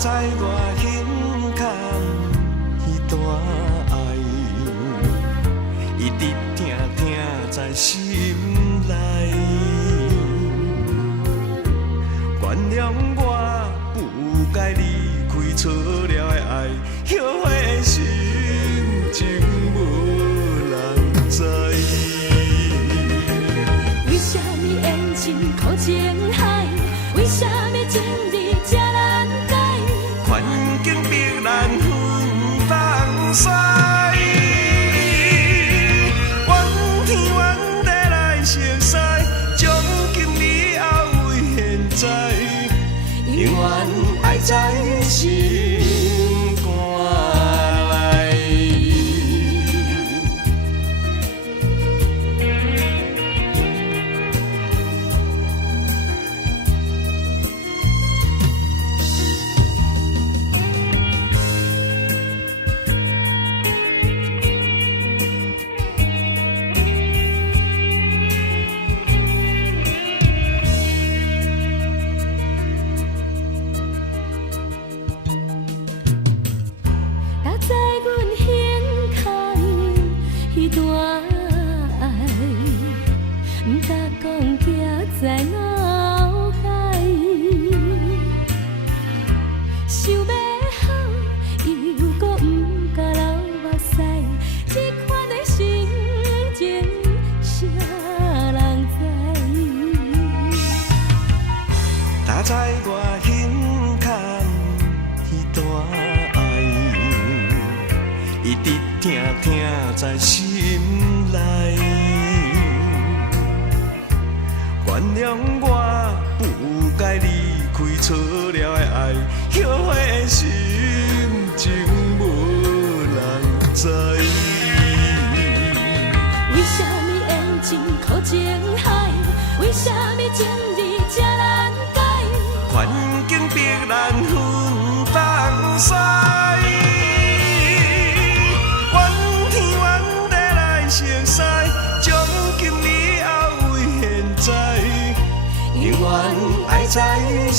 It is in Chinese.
知我胸坎迄段爱，一直听在心内。原谅我不该离开错了的爱，后悔的心情无人知。为什么缘尽苦情海？为什么情义这难改？环境逼咱分放驶，怨天怨地来熟悉，从今以后为现在，永远爱在心肝内。搭在阮胸坎迄段爱，毋敢讲行在脑海。想要好，又搁毋敢流目屎，这款的心情，啥人知？搭在我胸坎迄段爱，一直听在心内。原谅我不该离开错了的爱，后悔的心情无人知。为什么缘尽苦情海？为什么情义这难改？环境逼咱分放驶，怨天怨地来熟悉，从今以后为现在，永远爱在心